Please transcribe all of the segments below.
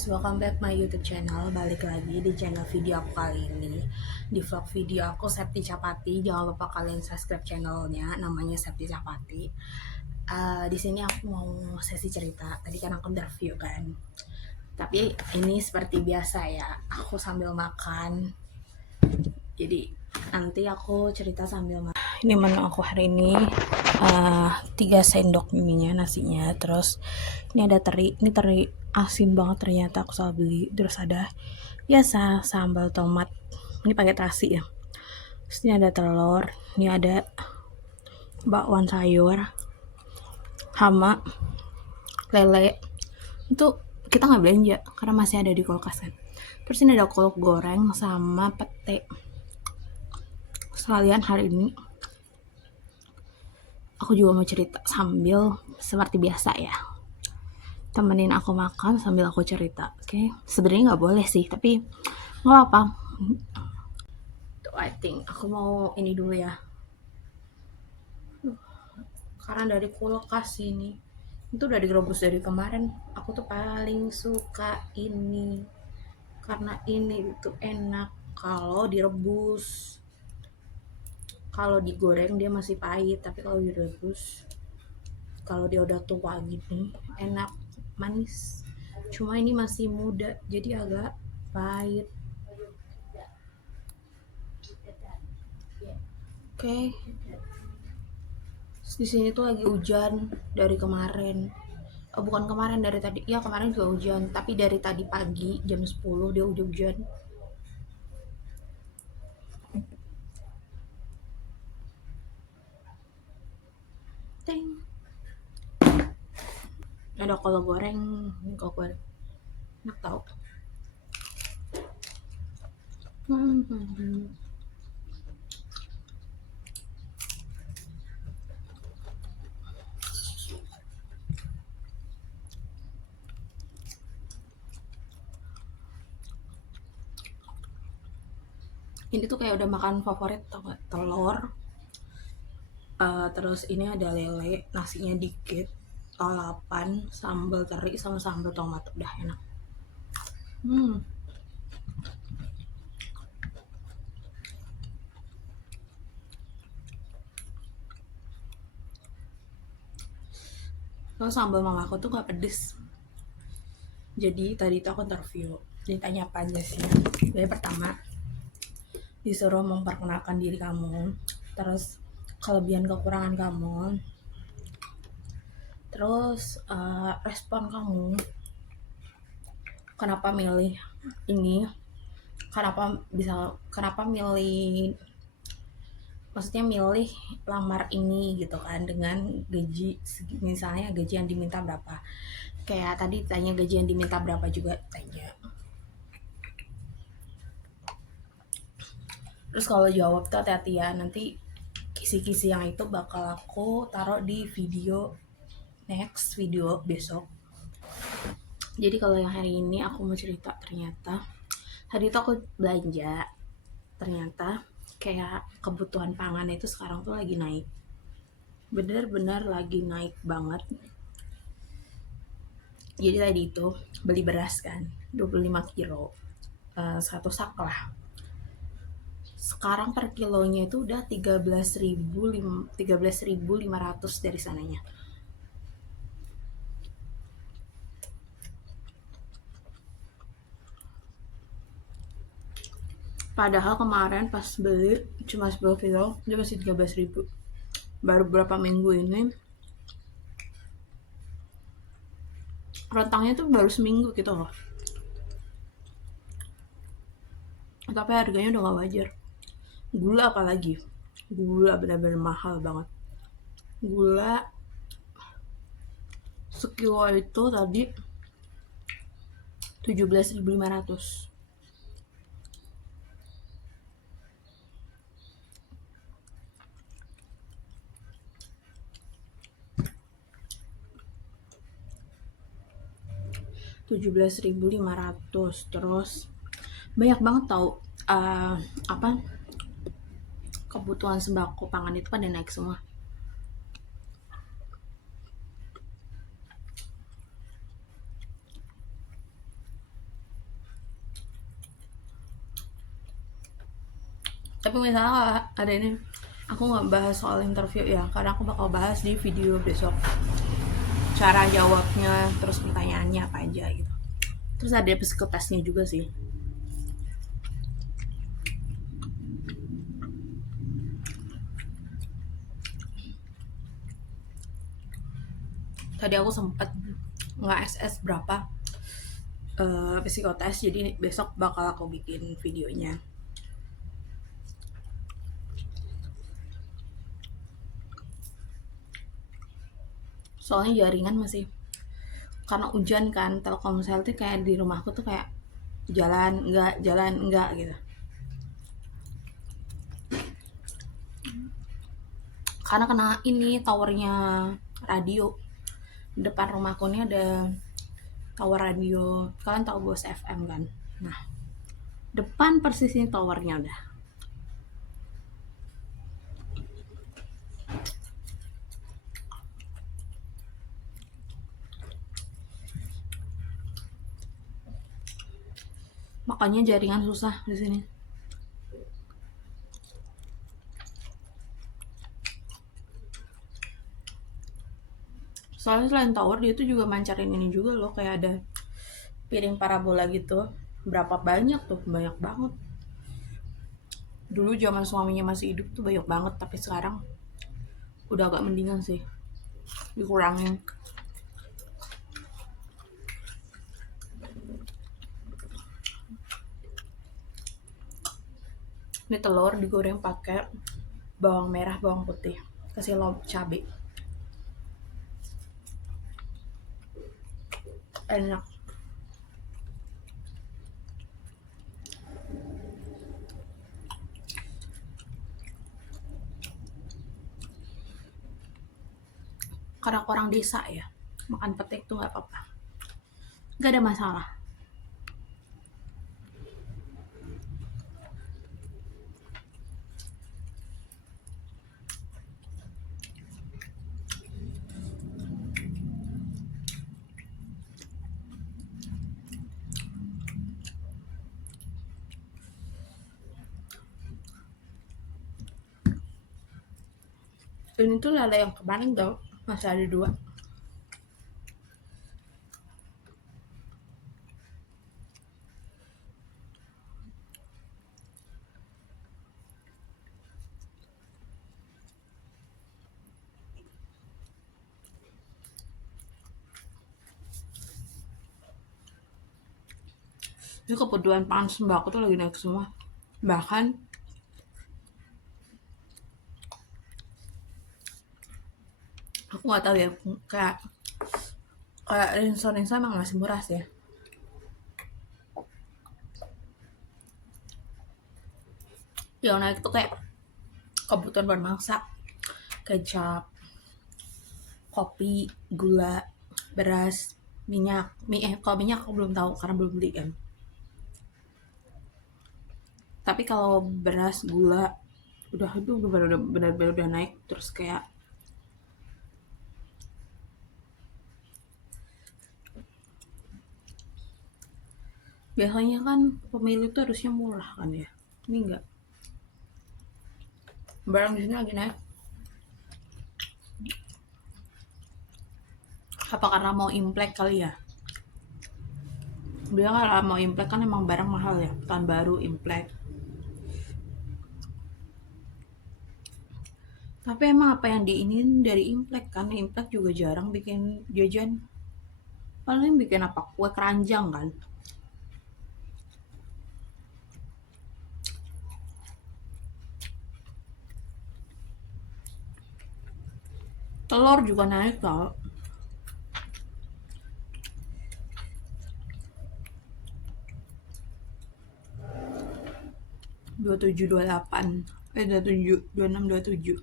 guys, welcome back my YouTube channel. Balik lagi di channel video aku kali ini. Di vlog video aku Septi Capati. Jangan lupa kalian subscribe channelnya, namanya Septi Capati. Di sini aku mau sesi cerita. Tadi kan aku interview kan. Tapi ini seperti biasa ya, aku sambil makan. Jadi nanti aku cerita sambil makan. Ini menu aku hari ini, 3 sendok ininya nasinya. Terus ini ada teri, ini teri asin banget ternyata, aku salah beli. Terus ada biasa sambal tomat, ini pakai terasi ya. Terus ini ada telur, ini ada bakwan sayur, hama, lele. Itu kita nggak belanja karena masih ada di kulkas kan. Terus ini ada kolak goreng sama pete. Sekalian hari ini aku juga mau cerita sambil seperti biasa ya, temenin aku makan sambil aku cerita. Oke, sebenarnya nggak boleh sih, tapi nggak apa. Tuh, I think aku mau ini dulu ya, karena dari kulkas ini itu udah direbus dari kemarin. Aku tuh paling suka ini karena ini tuh enak kalau direbus. Kalau digoreng dia masih pahit, tapi kalau direbus, kalau dia udah tua gini enak, manis. Cuma ini masih muda jadi agak pahit. Oke. Di sini tuh lagi hujan dari kemarin. Bukan kemarin, dari tadi. Ya kemarin juga hujan, tapi dari tadi pagi jam 10 dia udah hujan. Ting. Ada kolak goreng, kolak goreng. Enak tau. Ini tuh kayak udah makan favorit tau gak? Telur, terus ini ada lele, nasinya dikit, lalapan, sambal teri sama sambal tomat, udah enak. Kalau sambal mamaku tuh gak pedes. Jadi tadi tuh aku interview, ditanya apa aja sih. Jadi pertama disuruh memperkenalkan diri kamu, terus kelebihan kekurangan kamu, terus respon kamu, kenapa milih ini, kenapa milih, maksudnya milih lamar ini gitu kan, dengan gaji misalnya gaji yang diminta berapa. Kayak tadi tanya gaji yang diminta berapa juga tanya. Terus kalau jawab tuh hati-hati ya, nanti kisi-kisi yang itu bakal aku taruh di video next, video besok. Jadi kalau yang hari ini aku mau cerita, ternyata hari itu aku belanja, ternyata kayak kebutuhan pangan itu sekarang tuh lagi naik, bener-bener lagi naik banget. Jadi tadi itu beli beras kan 25 kilo, satu sak lah. Sekarang per kilonya itu udah 13.500 dari sananya. Padahal kemarin pas beli cuma 10 kilo dia masih 13.000. Baru berapa minggu ini, rentangnya tuh baru seminggu gitu loh, tapi harganya udah gak wajar. Gula apalagi, gula benar-benar mahal banget. Gula sekilo itu tadi 17.500. Terus banyak banget tau, apa, kebutuhan sembako pangan itu pada naik semua. Tapi misalnya ada ini, aku nggak bahas soal interview ya, karena aku bakal bahas di video besok cara jawabnya, terus pertanyaannya apa aja gitu. Terus ada psikotesnya juga sih. Tadi aku sempat nge-SS berapa psikotes, jadi besok bakal aku bikin videonya. Soalnya jaringan masih, karena hujan kan, Telkomsel tuh kayak di rumahku tuh kayak jalan enggak gitu. Karena kena ini towernya radio. Depan rumahku ini ada tower radio, kalian tahu Bos FM kan? Nah, depan persis ini towernya udah. Makanya jaringan susah di sini. Soalnya selain tower dia tuh juga mancarin ini juga loh, kayak ada piring parabola gitu. Berapa banyak tuh? Banyak banget. Dulu zaman suaminya masih hidup tuh banyak banget, tapi sekarang udah agak mendingan sih, dikurangin. Ini telur digoreng pakai bawang merah, bawang putih, kasih cabai, enak. Karena orang desa ya, makan petek tuh nggak apa-apa, nggak ada masalah. Ini tuh lada yang kemarin tau, masih ada 2. Ini kebutuhan pangan sembako tuh lagi naik semua. Bahkan aku nggak tahu ya, kayak rinso emang masih murah sih ya. Yang naik tuh kayak kebutuhan bahan masak, kecap, kopi, gula, beras, minyak. Kalau minyak aku belum tahu karena belum beli kan. Tapi kalau beras, gula, udah benar-benar udah naik. Terus kayak biasanya kan pemilu itu harusnya murah kan ya, ini enggak. Barang di sini lagi naik. Apa karena mau imlek kali ya? Dia kan mau imlek kan emang barang mahal ya, tahun baru, imlek. Tapi emang apa yang diinin dari imlek kan? Imlek juga jarang bikin jajan. Paling bikin apa? Kue keranjang kan? Telur juga naik tau. 27, 28. 27, 26, 27.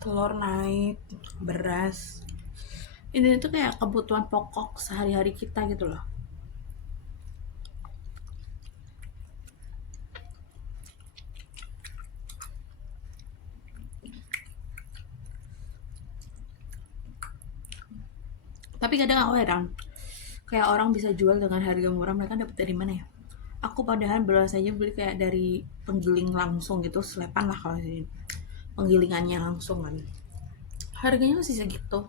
Telur naik, beras. Ini tuh kayak kebutuhan pokok sehari-hari kita gitu loh. Tapi kadang aku heran, kayak orang bisa jual dengan harga murah, mereka dapat dari mana ya? Aku padahal belas aja beli kayak dari penggiling langsung gitu, selepan lah kalau sih, penggilingannya langsung kan, harganya masih segitu.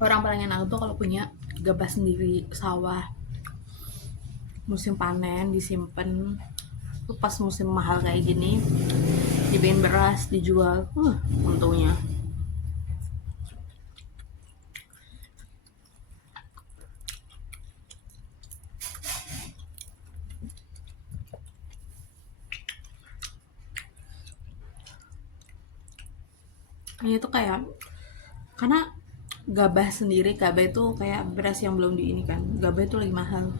Orang paling enak tuh kalau punya gabah sendiri, sawah, musim panen disimpan, pas musim mahal kayak gini dibikin beras dijual, untungnya. Ini tuh kayak, karena gabah sendiri, gabah itu kayak beras yang belum di ini kan, gabah itu lagi mahal.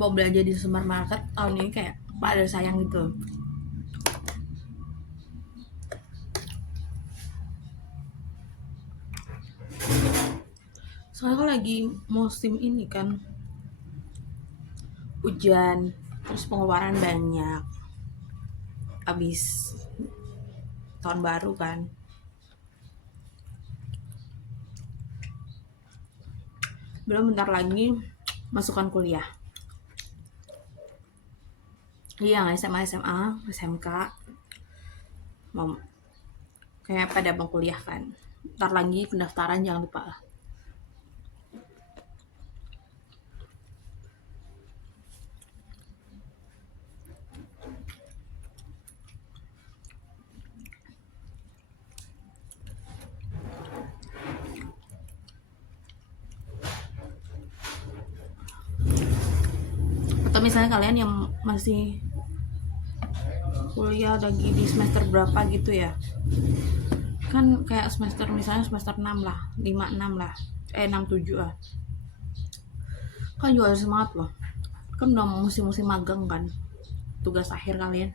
Mau belanja di supermarket tahun ini kayak pada sayang gitu. Soalnya lagi musim ini kan hujan, terus pengeluaran banyak, habis tahun baru kan, belum bentar lagi masukkan kuliah. Iya, SMA, SMA, SMK mau kayak pada mau kuliah kan, ntar lagi pendaftaran jangan lupa. Atau misalnya kalian yang masih kuliah lagi di semester berapa gitu ya, kan kayak semester misalnya semester 6 lah, 5 6 lah, 6 7 lah, kan juga harus semangat loh, kan udah musim-musim magang kan, tugas akhir kalian.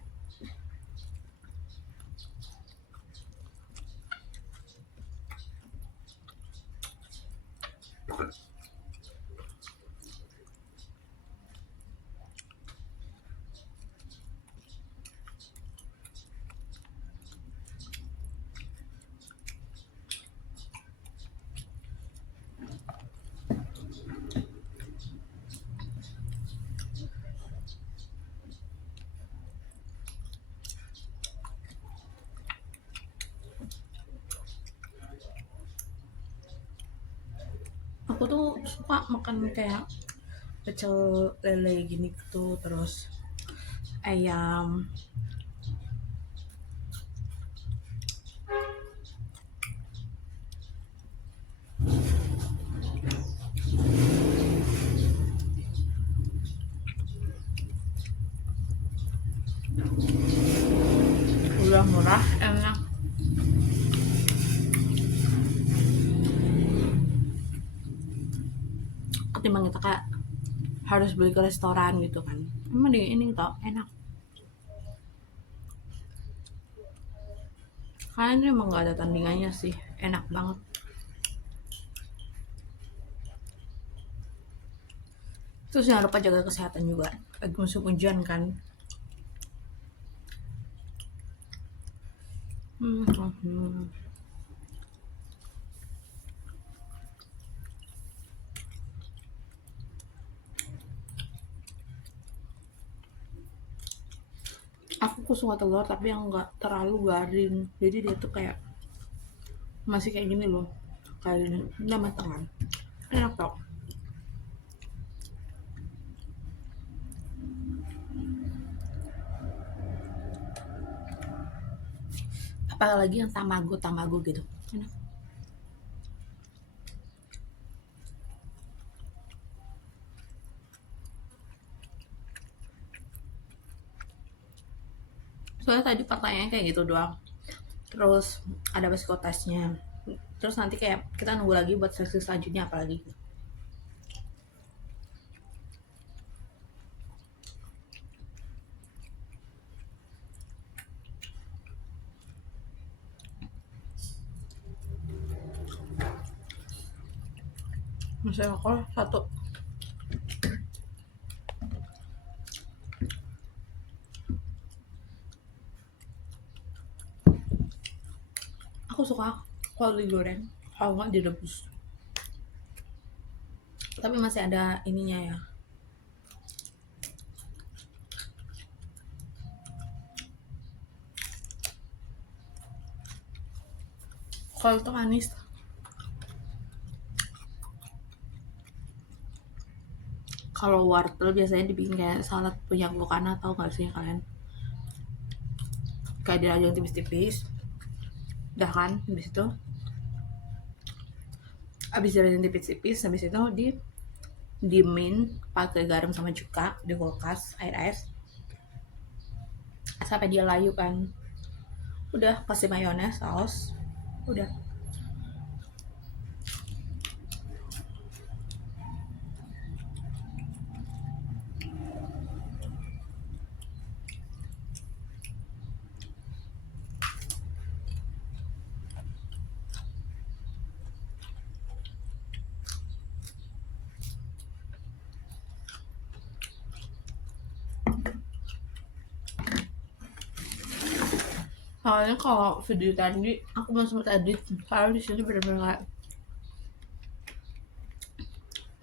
Aku tuh suka makan kayak pecel lele gini gitu, terus ayam. Udah murah, enak. Ketimbang kita kayak harus beli ke restoran gitu kan, emang di ini tau enak. Karena ini emang gak ada tandingannya sih, enak banget. Terus jangan lupa jaga kesehatan juga, lagi musim hujan kan. Aku suka telur tapi yang nggak terlalu garing, jadi dia tuh kayak masih kayak gini loh, kayak gini udah matangan, enak tau. Apalagi yang tamago gitu, enak. Soalnya tadi pertanyaannya kayak gitu doang, terus ada psikotasnya, terus nanti kayak kita nunggu lagi buat sesi selanjutnya apalagi. masih alkohol 1. Aku suka kalau digoreng, kalau nggak direbus. Tapi masih ada ininya ya. Kalau itu manis. Kalau wortel biasanya dibikin kayak salad punya Vulcana, tau gak sih kalian? Kayak dirajang tipis-tipis, udah kan, habis itu dirajang tipis-tipis, habis itu diemin pakai garam sama cuka di kulkas air es sampai dia layu kan. Udah kasih mayones, saus, udah. Soalnya kalau video tadi aku belum sempat edit, karena di sini benar-benar kayak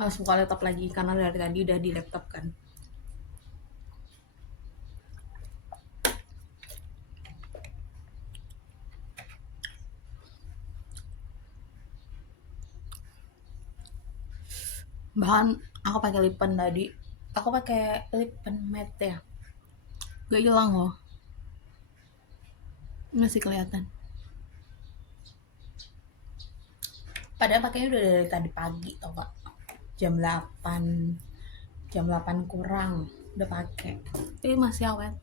harus buka laptop lagi karena dari tadi udah di laptop kan. Bahan aku pakai lipen tadi, aku pakai lipen matte ya, gak hilang loh, masih kelihatan. Padahal pakainya udah dari tadi pagi tau gak, jam 8 kurang udah pakai, tapi masih awet.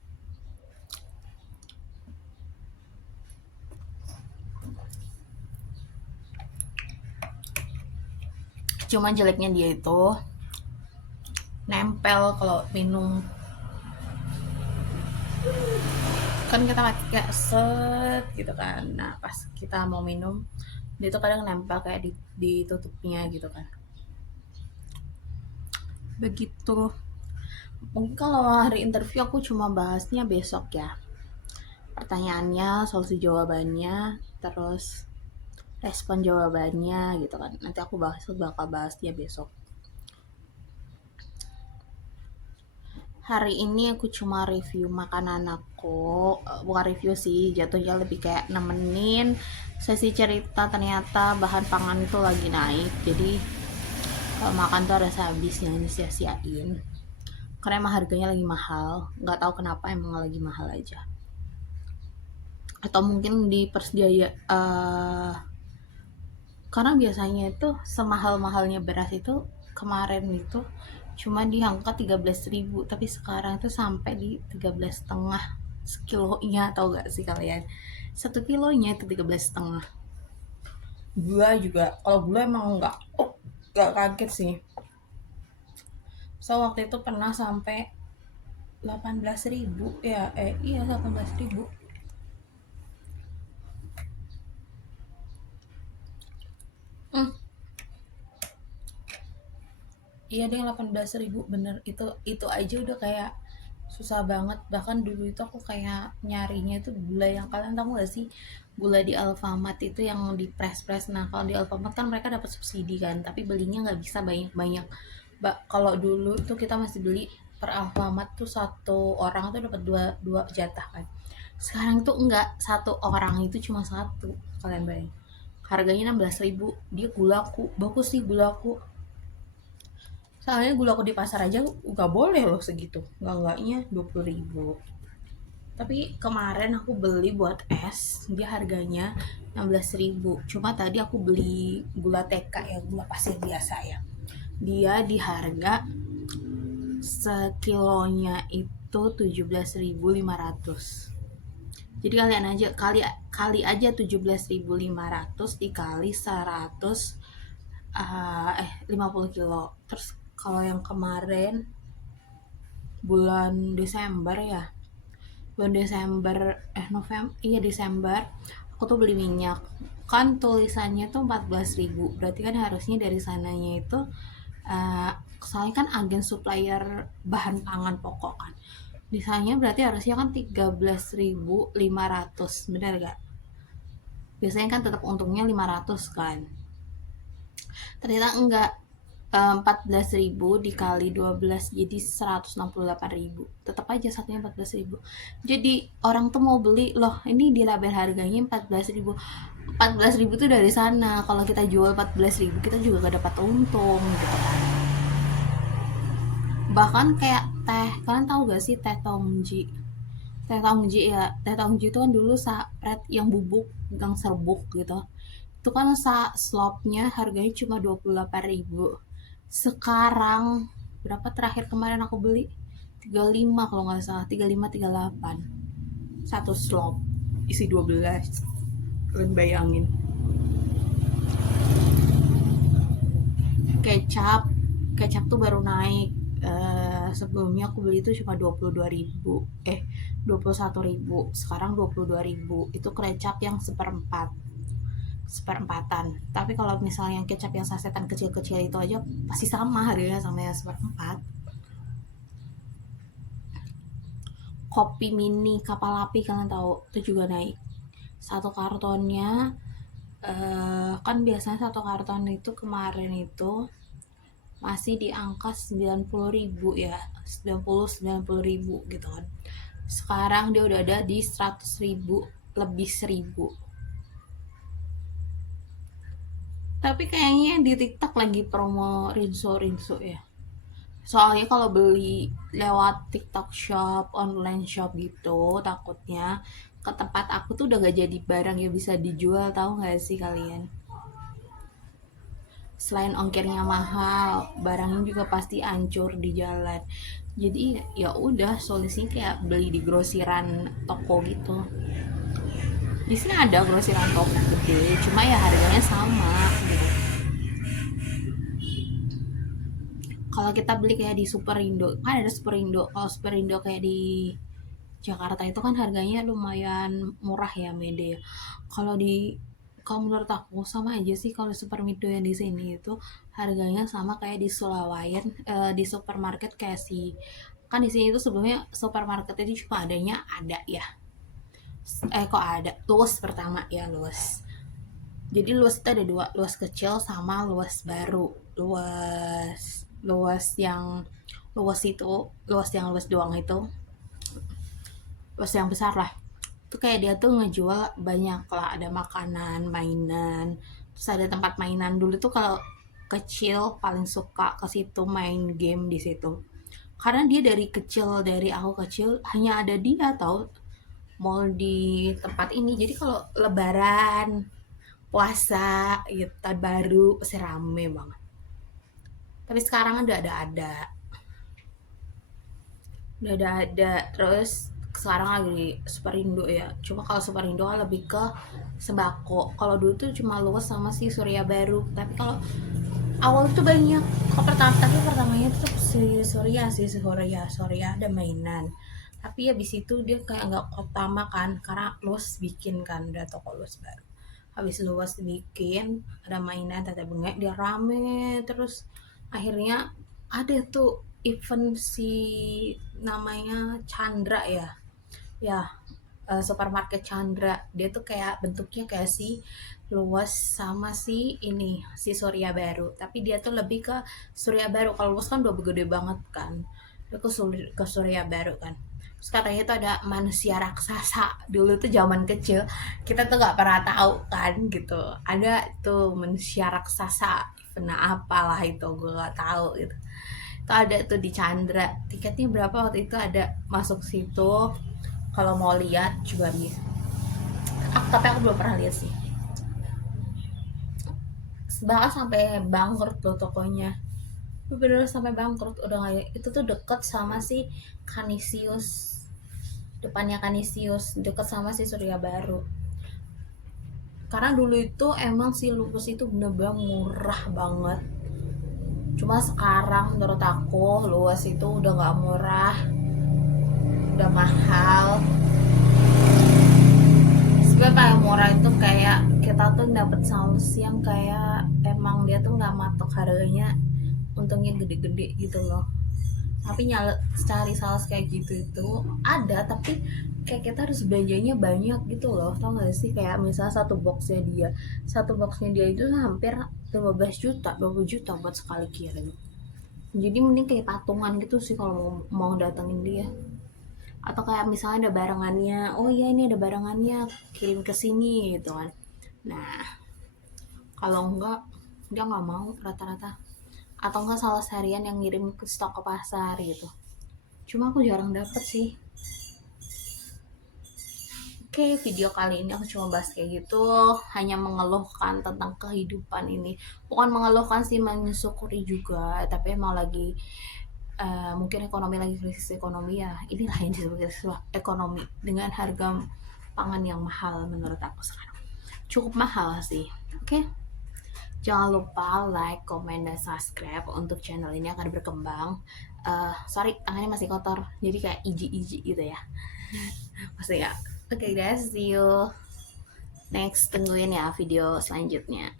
Cuma jeleknya dia itu nempel kalau minum, kan kita pakai set gitu kan. Nah pas kita mau minum dia tuh kadang nempel kayak di tutupnya gitu kan. Begitu. Mungkin kalau hari interview aku cuma bahasnya besok ya. Pertanyaannya, solusi jawabannya, terus respon jawabannya gitu kan. Nanti aku bakal bahas dia besok. Hari ini aku cuma review makanan aku, bukan review sih, jatuhnya lebih kayak nemenin sesi cerita. Ternyata bahan pangan itu lagi naik, jadi kalau makan tuh harus habis, jangan disia-siain. Karena emang harganya lagi mahal, nggak tahu kenapa emang lagi mahal aja. Atau mungkin di persediaan, karena biasanya itu semahal-mahalnya beras itu kemarin itu cuma di angka 13.000, tapi sekarang itu sampai di 13,5 sekilonya. Tahu gak sih kalian, 1 kilonya itu 13,5. Gula juga, kalau gula emang gak kaget sih. So waktu itu pernah sampai 18.000 ya, iya 18.000. Iya deh, 18.000 bener. Itu aja udah kayak susah banget. Bahkan dulu itu aku kayak nyarinya itu gula yang, kalian tahu gak sih gula di Alfamart itu yang di press. Nah kalau di Alfamart kan mereka dapat subsidi kan, tapi belinya nggak bisa banyak-banyak. Kalau dulu itu kita masih beli per Alfamart tuh satu orang tuh dapat dua jatah kan. Sekarang tuh enggak, satu orang itu cuma satu. Kalian bayangin, harganya 16.000. Dia gulaku bagus sih, gulaku. Soalnya gula aku di pasar aja nggak boleh loh segitu, nggaknya 20.000. Tapi kemarin aku beli buat es, dia harganya 16.000. Cuma tadi aku beli gula TK ya, gula pasir biasa ya. Dia di harga sekilonya itu 17.500. Jadi kalian aja kali aja 17.500 dikali 50 kilo. Terus kalau yang kemarin bulan Desember ya, November, iya Desember, aku tuh beli minyak kan tulisannya tuh 14.000, berarti kan harusnya dari sananya itu soalnya kan agen supplier bahan pangan pokok kan, di sananya berarti harusnya kan 13.500, bener gak? Biasanya kan tetap untungnya 500 kan, ternyata enggak. 14.000 dikali 12 jadi 168.000, tetap aja satunya 14.000. Jadi orang tuh mau beli, loh ini di label harganya 14.000. 14.000 tuh dari sana, kalau kita jual 14.000 kita juga gak dapat untung gitu kan. Bahkan kayak teh, kalian tahu gak sih teh tongji? Teh tongji ya, teh tongji itu kan dulu sapret yang bubuk, yang serbuk gitu. Itu kan slopnya harganya cuma 28.000. Sekarang berapa terakhir kemarin aku beli? 35 kalau nggak salah, 35 38. Satu slop isi 12. Kalian bayangin. Kecap tuh baru naik. Sebelumnya aku beli itu cuma 22.000, 21.000, sekarang 22.000. Itu kecap yang seperempatan. Tapi kalau misalnya kecap yang sasetan kecil-kecil itu aja pasti sama harganya sama yang seperempat. Kopi mini kapal api kalian tahu, itu juga naik. Satu kartonnya kan biasanya satu karton itu kemarin itu masih di angka 90.000 ya, 90.000 gitu kan. Sekarang dia udah ada di 100.000, lebih 1.000. Tapi kayaknya di TikTok lagi promo rinso ya. Soalnya kalau beli lewat TikTok shop, online shop gitu, takutnya ke tempat aku tuh udah gak jadi barang yang bisa dijual, tahu nggak sih kalian? Selain ongkirnya mahal, barangnya juga pasti hancur di jalan. Jadi ya udah solusinya kayak beli di grosiran toko gitu. Di sini ada grosiran toko gede, cuma ya harganya sama gitu. Kalau kita beli kayak di Superindo, kan ada Superindo. Kalau Superindo kayak di Jakarta itu kan harganya lumayan murah ya, Mede. Kalau menurut aku sama aja sih, kalau Supermido yang di sini itu harganya sama kayak di Sulawayan, di supermarket kayak kan di sini itu sebelumnya supermarket itu cuma ada ya. Kok ada? Luas pertama ya, luas. Jadi luas itu ada dua, luas kecil sama luas baru. Luas yang luas doang itu, luas yang besar lah. Itu kayak dia tuh ngejual banyak lah, ada makanan, mainan, terus ada tempat mainan. Dulu tuh kalau kecil paling suka ke situ main game di situ. Karena dia dari aku kecil hanya ada dia tau mall di tempat ini. Jadi kalau lebaran, puasa, gitu, tahun baru pasti rame banget. Tapi sekarang udah ada terus sekarang lagi Superindo ya, cuma kalau Superindo kan lebih ke sembako. Kalau dulu tuh cuma luas sama si Surya Baru, tapi kalau awal itu banyak. Tapi pertamanya tuh Surya ada mainan, tapi habis itu dia kayak nggak utama kan, karena luas bikin kan, udah toko luas baru. Habis luas bikin ada mainan tata bengek, dia rame terus. Akhirnya ada tuh event si namanya Chandra ya, supermarket Chandra. Dia tuh kayak bentuknya kayak si luas sama si Surya Baru, tapi dia tuh lebih ke Surya Baru. Kalau luas kan udah gede banget kan, dia ke Surya Baru kan. Terus katanya tuh ada manusia raksasa. Dulu tuh zaman kecil kita tuh nggak pernah tahu kan gitu, ada tuh manusia raksasa, pernah apalah itu gue nggak tahu gitu. Itu ada tuh di Chandra. Tiketnya berapa waktu itu, ada masuk situ. Kalau mau lihat juga bisa. Tapi aku belum pernah lihat sih. Bahkan sampai bangkrut tuh tokonya. Bener sampai bangkrut, udah nggak. Itu tuh deket sama si Kanisius. Depannya Kanisius, deket sama si Surya Baru. Karena dulu itu emang si lupus itu bener-bener murah banget. Cuma sekarang menurut aku luas itu udah nggak murah, udah mahal. Sebenarnya paling murah itu kayak kita tuh dapet sales yang kayak emang dia tuh nggak matok harganya, untungnya gede-gede gitu loh. Tapi cari sales kayak gitu itu ada, tapi kayak kita harus belanjanya banyak gitu loh, tau gak sih? Kayak misalnya satu boxnya dia itu hampir 15 juta 20 juta buat sekali kirim. Jadi mending kayak patungan gitu sih kalau mau datengin dia. Atau kayak misalnya ada barengannya, oh iya ini ada barengannya, kirim ke sini gitu kan. Nah, kalau enggak dia nggak mau rata-rata. Atau enggak salah harian yang ngirim ke stok ke pasar gitu. Cuma aku jarang dapet sih. Oke, video kali ini aku cuma bahas kayak gitu, hanya mengeluhkan tentang kehidupan ini. Bukan mengeluhkan sih, mensyukuri juga, tapi emang lagi mungkin ekonomi lagi krisis ekonomi ya. Inilah yang disebut krisis ekonomi dengan harga pangan yang mahal menurut aku sekarang. Cukup mahal sih. Oke. Jangan lupa like, comment, dan subscribe untuk channel ini akan berkembang. Sorry, tangannya masih kotor, jadi kayak iji-iji gitu ya. Pasti ya. Oke guys, see you next. Tungguin ya video selanjutnya.